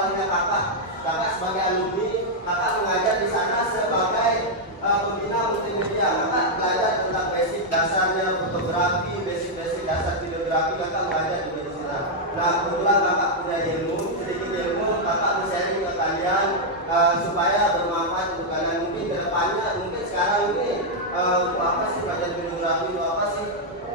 sekolahnya kakak. Kakak sebagai alumni, kakak mengajar di sana sebagai pembina multimedia. Kakak belajar tentang basic dasarnya fotografi, basic dasar videografi, kakak belajar juga di sana. Nah, kebetulan kakak punya ilmu, sedikit ilmu, kakak sharing ke kalian supaya bermanfaat untuk kalian. Mungkin ke depannya, mungkin sekarang ini untuk apa sih belajar videografi, untuk apa sih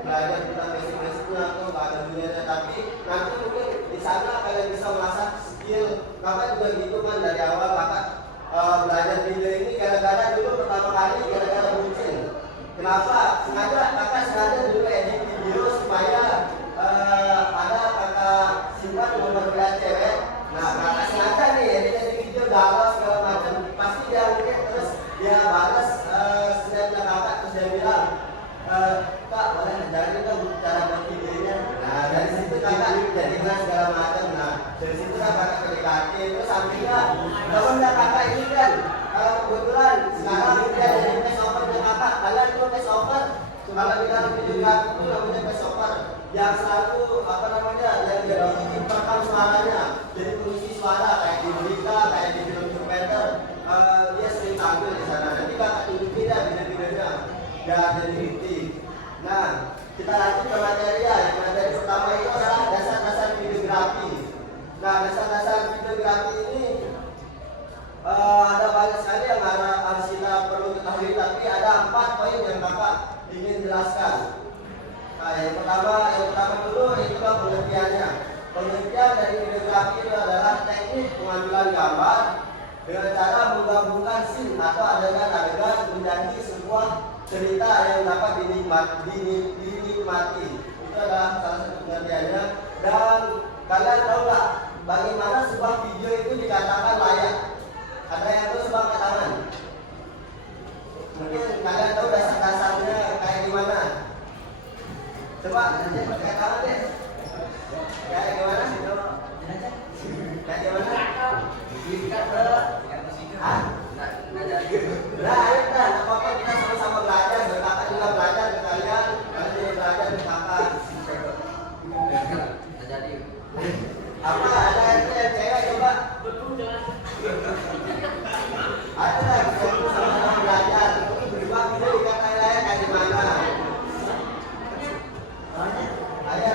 belajar tentang basic-basicnya atau nggak ada dunianya, tapi nanti mungkin di sana kalian bisa mengasah skill. Kakak juga gitu kan, dari awal kakak belajar video ini gara-gara dulu pertama kali gara-gara bucin. Kenapa? Kakak sengaja dulu edit video supaya ada kakak simpan nomor WA cewek. Nah, kakak sengaja nih edit video galau segala macam, pasti dia mungkin terus dia balas snapnya kakak, terus dia bilang, Kak, boleh ngajarin dong cara buat videonya. Nah, dari situ kakak jadikan segala macam. Nah, dari situ kan kakak PDKT. Terus akhirnya teman kakak ini kan kebetulan sekarang dia jadi face over-nya kakak. Kalian tuh face over, kalau bilang videografi itu namanya face over, yang selalu yang jadi perekam suaranya, jadi pengisi suara kayak di berita, kayak di film dokumenter. Dia sering tampil di sana. Nanti kakak tunjukin ya video-videonya. Ya, jadi bukti. Nah, kita lanjut ke materi ya. Materi pertama itu adalah dasar-dasar videografi. Nah, dasar-dasar videografi ini ada banyak sekali yang harus kita perlu ketahui, tapi ada 4 poin yang kakak ingin jelaskan. Nah, yang pertama dulu itulah pengertiannya. Pengertian dari videografi itu adalah teknik pengambilan gambar dengan cara menggabungkan scene atau adegan-adegan menjadi sebuah cerita yang dapat dinikmati. Itu adalah salah satu pengertiannya. Dan kalian tahu nggak bagaimana sebuah video itu dikatakan layak? Ada yang tahu sebuah katakan? Mungkin kalian tahu dasar-dasarnya kayak gimana? Coba nanti pakai tangan deh. Kayak gimana? Kayak gimana? Nah, apa-apa kita sama-sama belajar. Kakak juga belajar ke kalian, kalian juga belajar ke kakak. Apa ada yang cewek coba? Ada yang sama-sama belajar. Berdua video dikatain layak kayak gimana? Ada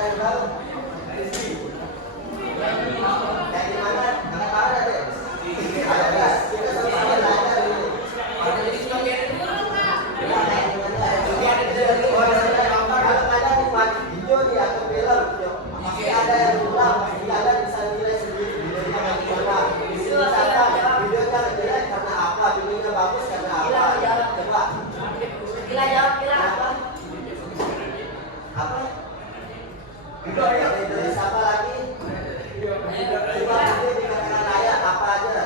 yang tahu? Kayak gimana? Ada deh. Ada. Kita sama-sama belajar ini. Kalau kalian nikmati video di atau film, pasti ada yang ulang, pasti kalian bisa nilai sendiri videonya bagaimana. Misalkan videonya jelek karena apa, videonya bagus karena apa. Coba. Apa? Terus apa lagi? Coba video dikatakan layak apa aja?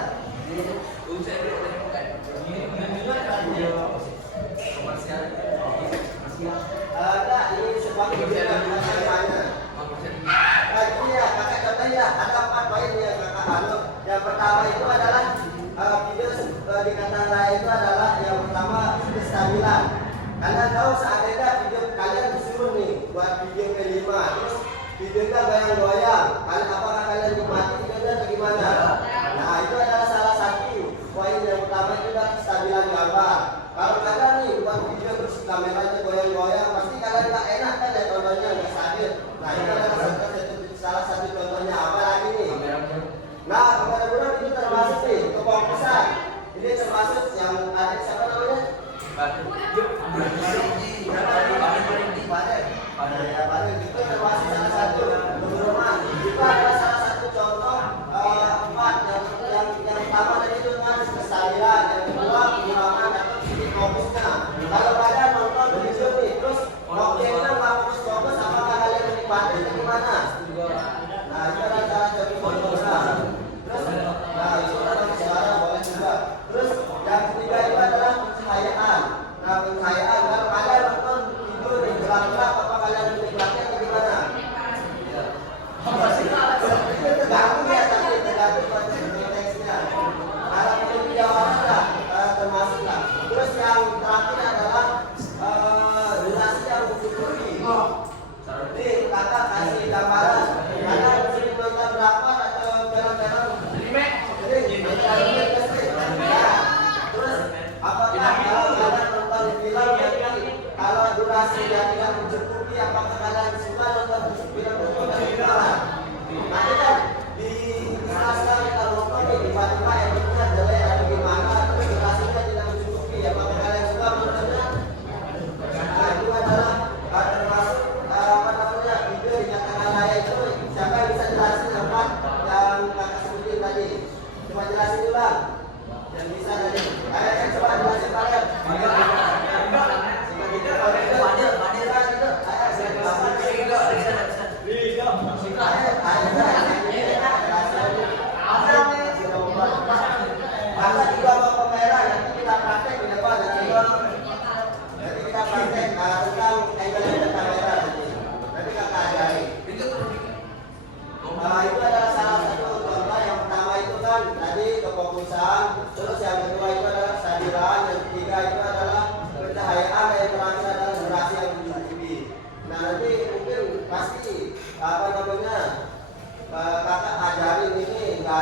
Ada ini sebuah video yang bagaimana? Ini ya kakak contoh ya, ada 4 poin yang kakak anu. Yang pertama itu adalah video dikatakan layak itu adalah yang pertama kestabilan. Kalian tahu seandainya video kalian disuruh nih buat video kelima, terus videonya goyang-goyang, apakah kalian nikmati videonya atau gimana? Nah, itu adalah salah satu poin yang pertama itu adalah kestabilan gambar. Kalau kalian nih buat video terus kameranya goyang-goyang, pasti kalian nggak enak kan ya, contohnya nggak stabil. Nah, itu adalah salah satu contohnya. Apa lagi nih? Nah, kamera itu termasuk nih kefokusan. Ini termasuk yang ada siapa namanya? Itu termasuk salah satu pengumuman. Itu adalah salah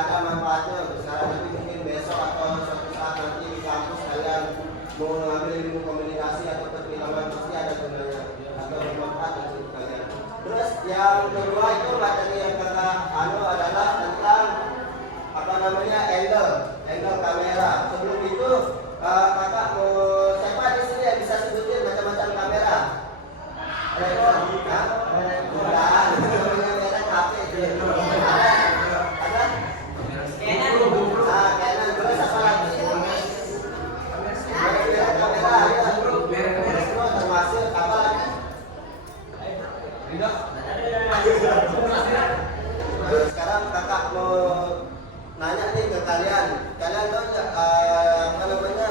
ada manfaatnya untuk sekarang, nanti mungkin besok atau suatu saat nanti di kampus kalian mau mengambil ilmu komunikasi atau perfilman pasti ada gunanya atau bermanfaat untuk kalian. Terus yang kedua itu materi yang kakak adalah tentang apa namanya angle kamera. Sebelum itu kakak mau siapa di sini yang bisa sebutin macam-macam kamera? Ada HP itu. Ada? Canon. Terus apa lagi? Kamera ya. Termasuk apa lagi? Sekarang kakak mau nanya nih ke kalian tahu nggak apa namanya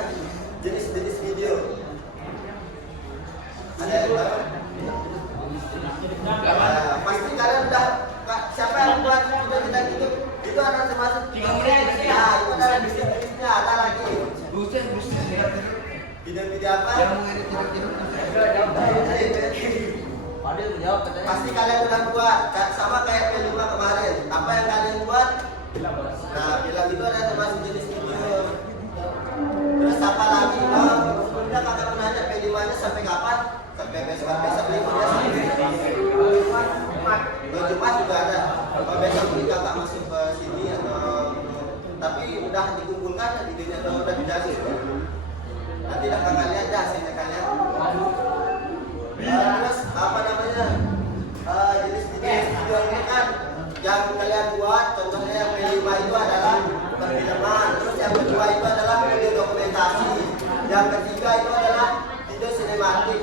jenis-jenis video? Ada yang tahu? Pasti kalian udah siapa yang buat video kita gitu? Itu ada termasuk itu adalah jenis-jenisnya, ada lagi. Video-video apa? Pasti kalian udah buat sama kayak film kemarin. Apa yang kalian buat? Nah, film itu ada termasuk jenis video. Terus apa lagi? Udah kakak menanya filmnya sampai kapan? Sampai besok libur ya. Jumat juga ada. Kalau besok ini kakak masuk ke sini atau tapi udah dikumpulkan videonya atau udah dijadi? Nanti dah kakak lihat dah hasilnya kalian. Terus apa namanya jenis-jenis video ini kan yang kalian buat, contohnya yang kelima itu adalah perfilman, terus yang kedua itu adalah video dokumentasi, yang ketiga itu adalah video sinematik.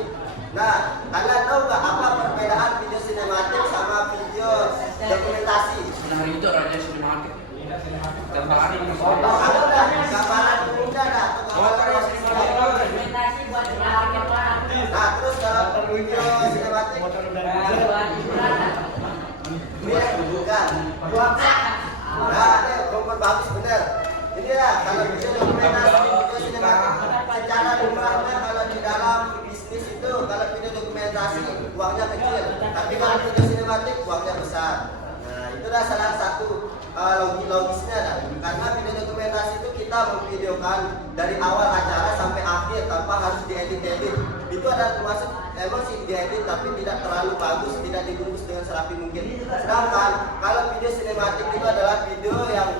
Nah, kalian tahu nggak apa perbedaan video sinematik sama video dokumentasi? Itu raja sinematik. Gambaran ini. Ada udah gambaran udah ada. Dokumentasi buat Nah, terus kalau video sinematik bukan. Nah, ini bagus bener. Ini ya kalau video dokumentasi, video sinematik secara lumrahnya kalau di dalam bisnis itu kalau video dokumentasi uangnya kecil, tapi kalau video sinematik uangnya besar. Nah, itu adalah salah satu logisnya dah. Karena video dokumentasi itu kita memvideokan dari awal acara sampai akhir tanpa harus diedit. Itu ada termasuk emang sih diedit tapi tidak terlalu bagus, tidak dibungkus dengan serapi mungkin. Sedangkan kalau video sinematik itu adalah video yang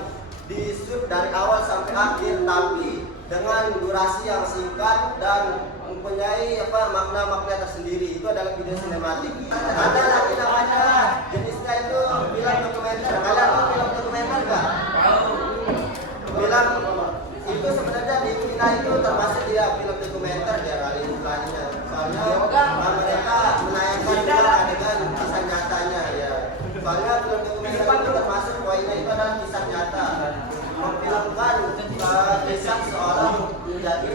di-shoot dari awal sampai akhir tapi dengan durasi yang singkat dan mempunyai makna-makna tersendiri. Itu adalah video sinematik. Ada lagi namanya jenisnya itu film dokumenter. Kalian tahu film dokumenter nggak? Film itu sebenarnya di China itu termasuk dia film dokumenter dia kali istilahnya. Soalnya mereka menayangkan adegan kisah nyatanya ya. Soalnya film dokumenter itu termasuk poinnya itu adalah kisah nyata. Memfilmkan kisah seorang menjadi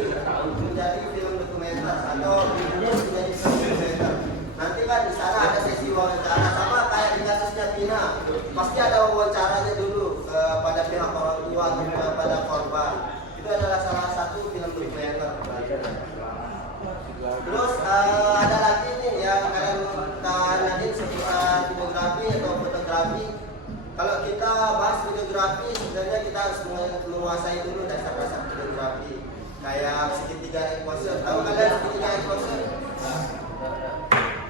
film dokumenter atau menjadi film dokumenter. Nanti kan di sana ada sesi wawancara sama kayak di kasusnya Tina. Pasti ada wawancaranya dulu pada pihak orang tua atau pada korban. Itu adalah salah satu film dokumenter. Terus ada lagi nih yang kalian tanyain seputar videografi atau fotografi. Kalau kita bahas videografi, sebenarnya kita harus menguasai dulu dasar-dasar videografi. Kayak segitiga exposure. Tahu kalian segitiga exposure?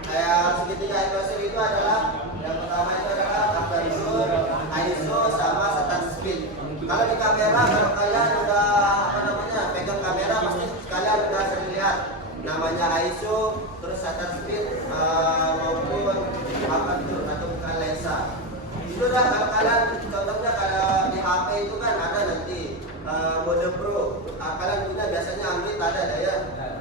Kayak segitiga exposure itu adalah yang pertama itu adalah aperture, ISO sama shutter speed. Kalau di kamera, kalau kalian udah pegang kamera pasti kalian udah sering lihat namanya ISO, terus shutter speed maupun aperture atau bukan lensa. Itu dah kalau kalian contohnya kalau di HP itu kan ada nanti mode pro. Kalian punya biasanya Android ada ya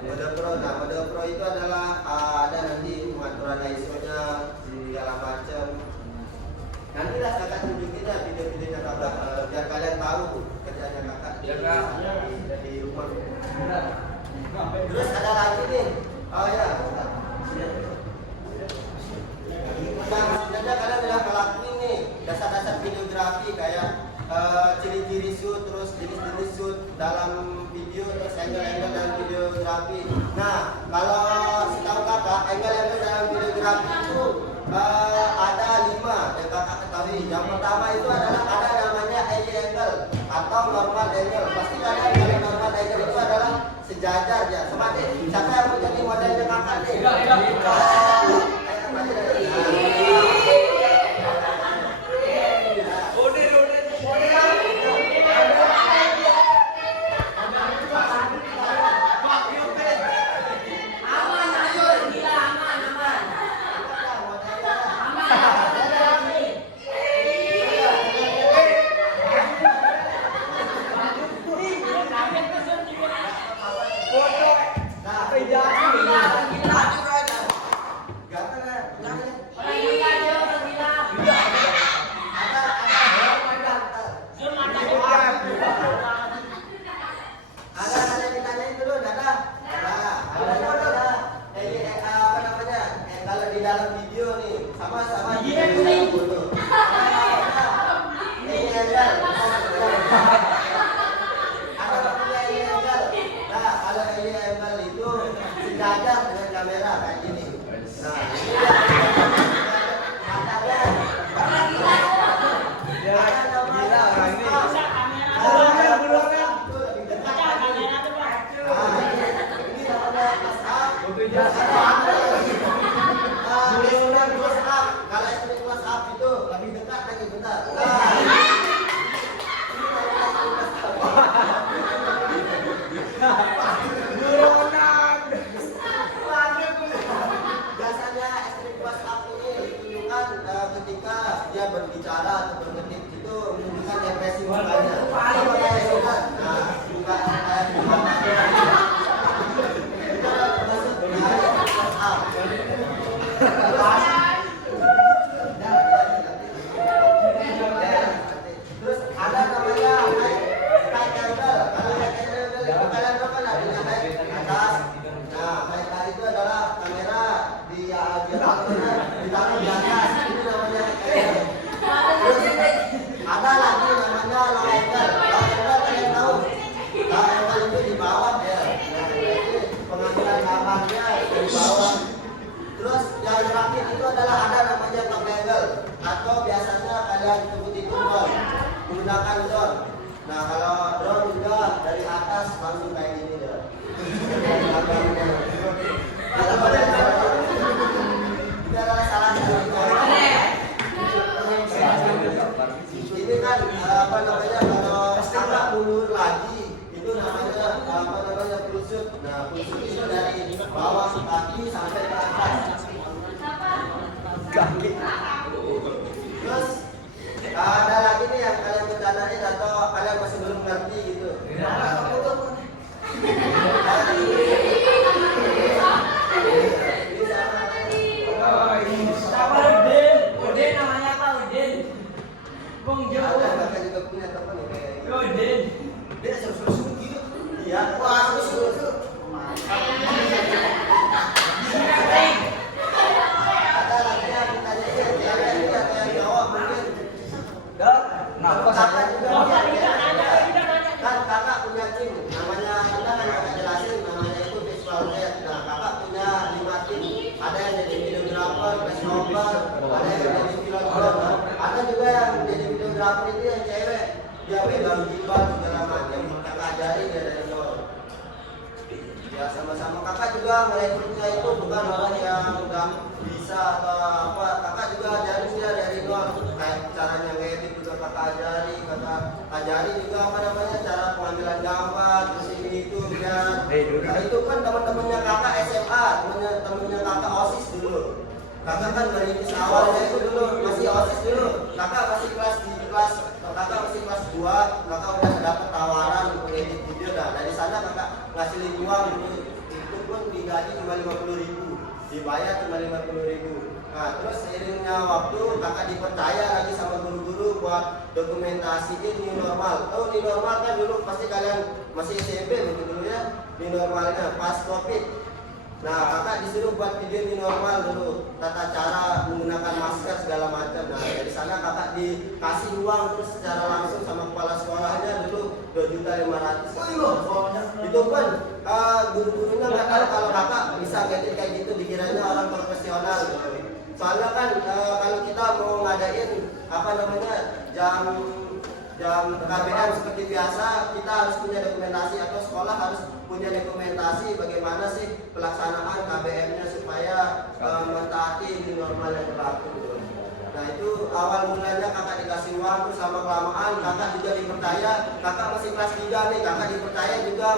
mode pro. Nah mode pro itu adalah ada nanti pengaturan ISO-nya segala macam. Nanti lah kakak tunjukin ya video-videonya kakak biar kalian tahu kerjanya kakak di rumah. Terus ada lagi nih. Oh ya. Yang sebenarnya kalian udah ngelakuin nih dasar-dasar videografi kayak ciri-ciri shoot, terus jenis-jenis shoot dalam video, terus angle-angle dalam videografi. Nah, kalau setahu kakak, angle-angle dalam videografi itu ada 5 yang kakak ketahui. Yang pertama itu adalah ada namanya AES aja. Seperti siapa yang mau jadi modelnya kakak nih? jam KBM seperti biasa kita harus punya dokumentasi atau sekolah harus punya dokumentasi bagaimana sih pelaksanaan KBM-nya supaya mentaati new normal yang berlaku. Nah itu awal mulanya kakak dikasih uang, terus lama kelamaan kakak juga dipercaya, kakak masih kelas 3 nih, kakak dipercaya juga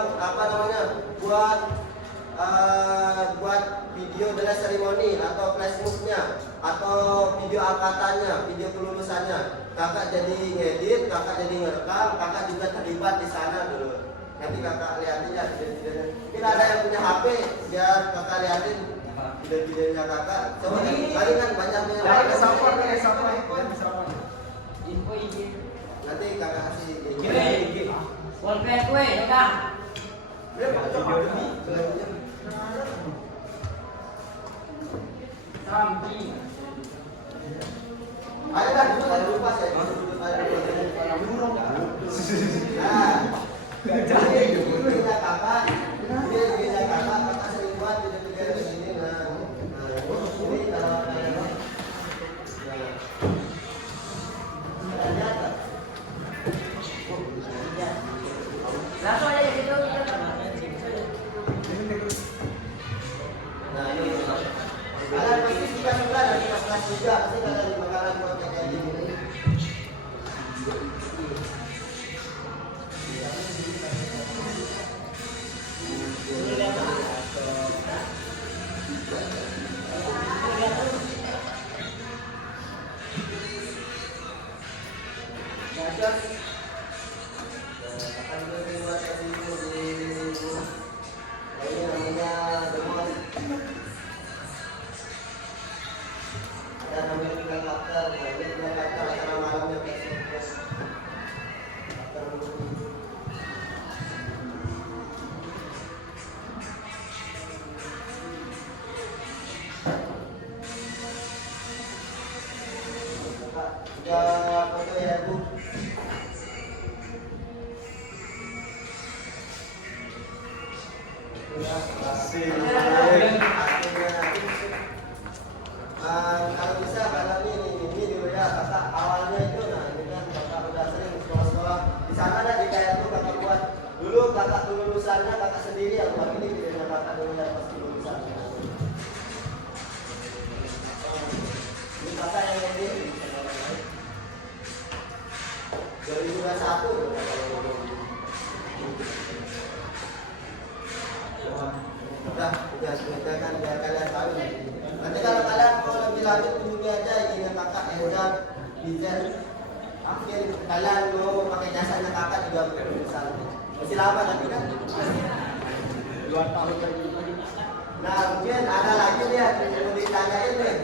buat video dress ceremony atau flash mob-nya atau video angkatannya, video kelulusannya. Kakak jadi ngedit, kakak jadi ngerekam, kakak juga terlibat di sana dulu. Nanti kakak lihatin ya video-videonya. Mungkin ada yang punya HP biar kakak lihatin video-videonya kakak. Coba kali kan banyaknya. Info IG. Nanti kakak kasih IG. Wallpaper kue, ya kan? Samping. Ayo dah duduk ada lupa saya. Duduk ada dulu. Nah, jadi videonya kakak, kakak sering buat video-video di sini. Nah, ini kalau ternyata Langsung aja gitu. nah ini kalian pasti suka dari kelas juga pasti kalian bakalan buat kayak gini. Sudah foto ya Bu. Kalau bisa kalau ini dulu ya kakak awalnya itu nah ini kan kakak udah sering sekolah-sekolah di sana ada di kayak itu kakak buat dulu kakak lulusannya kakak sendiri yang buat ini videonya kakak dulu ya pasti lulusan. Ini kakak yang ini 2021 udah sudah kan biar kalian tahu. Nanti kalau kalian mau lebih lanjut hubungi aja ini kakak Eza Bizen. Akhir kalian mau pakai jasanya kakak juga lulusan. Masih lama tapi kan 2 tahun lagi. Nah mungkin ada lagi nih yang mau ditanyain nih.